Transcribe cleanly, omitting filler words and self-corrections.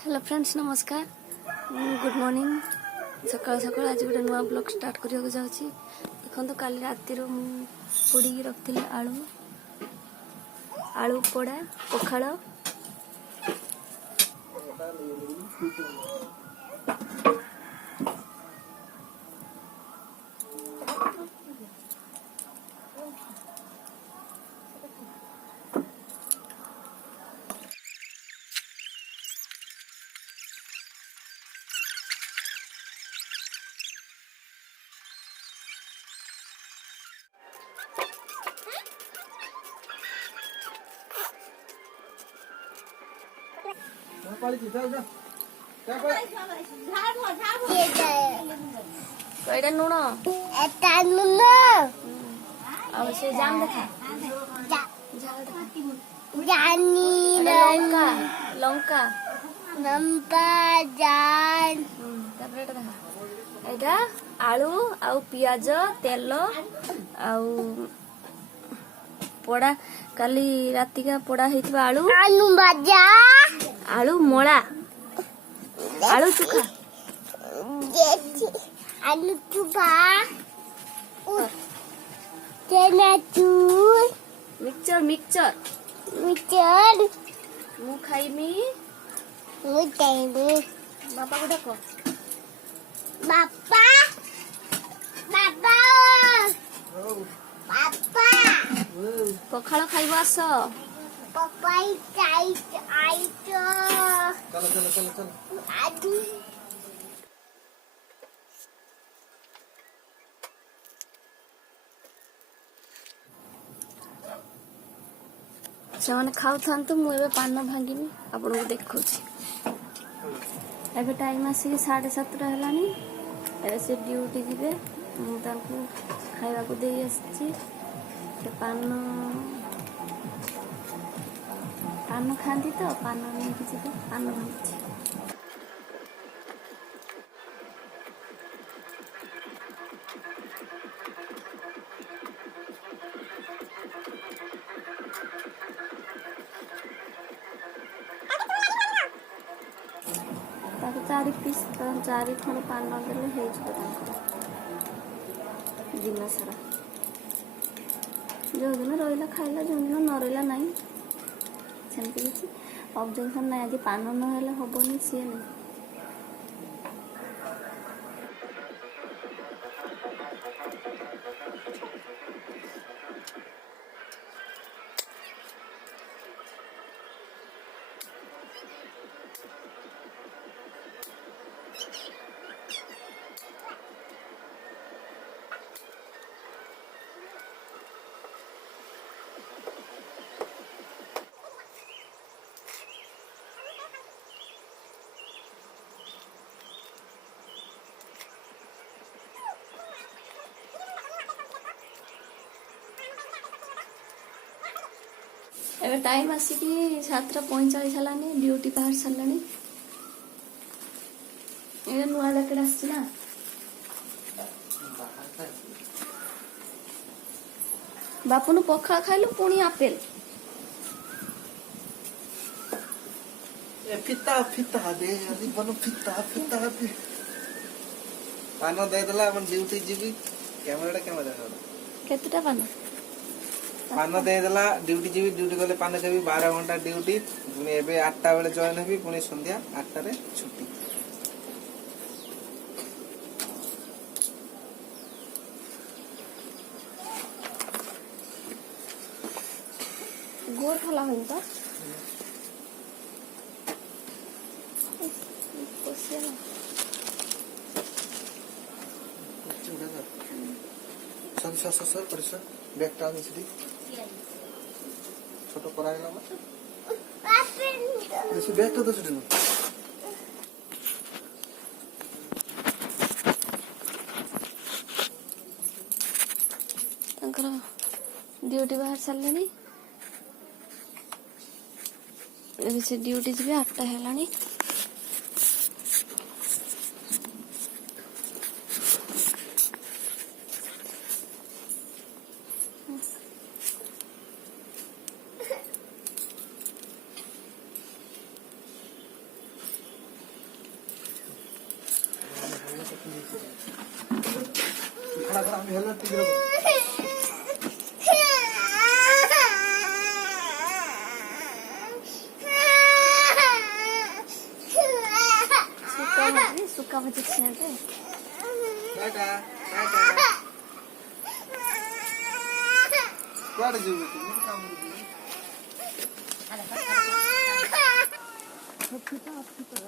hello friends नमस्कार good morning सकाल सकाल आज गोटे नुआ ब्लॉग स्टार्ट करने जाऊँगी देखो तो काली राति पोड़ी रखी आलू आलू पोड़ा पखाड़ कईटा लुण से जाम देखा लंका लंका लंका जान एटा आलू आउ पियाज तेल आउ पोड़ा काली राति का पोड़ा हेतिबा आलू आलू भजा आलू मोड़ा आलू चुखा आलू चुखा चनाचूर मिक्सचर मिक्सचर मिक्सचर मु खाइमी मुझे बापा को देखो पापा पापा पापा पखाड़ खाइब आस पापा टाइट आइट चलो चलो चलो चलो आदि से खाऊ था मुझे पान भांगी आपन को देखा एबे टाइम आसिक 7:30 है से ड्यूटी जीवे मुझे खावा को दे पान पान खाती तो पान नहीं जी पान भांगी चारि पीस चारि खंड पान देले दिन सारा जो दिन रहा खाइला जो दिन न रहा ना सेमती किसी ऑब्जेक्शन ना आज पान ना हेनी सी नहीं एबे टाइम आसिक 7:45 है ड्यूटी बाहर सारा नुआ जैकेट आसना बापन पखाड़ खाइलु पुणी आपेल फिता फिता दे बनो फिता फिता दे पान दे देला अपन ड्यूटी जीवी कैमराटा केमा देखा केतेटा पान पान दे देला ड्यूटी जीवी ड्यूटी गले पान खाबी 12 घंटा ड्यूटी पुनी एबे 8टा बेले जॉइन हेबी पुनी संध्या 8टा रे छुट्टी गोर खाला हन तो सर सर सर परिसर बैगटा आनी सिटी छोटो करा गेला मत से बैगटा तो सिटी ड्यूटी बाहर सारे से ड्यूटी जी 8टा है আমি হেলে টিগ্রে सुका भाजी खाते টাটা টাটা କୁଆଡେ ଯିବୁ ତୁ ମୋର କାମ फिटा फिटा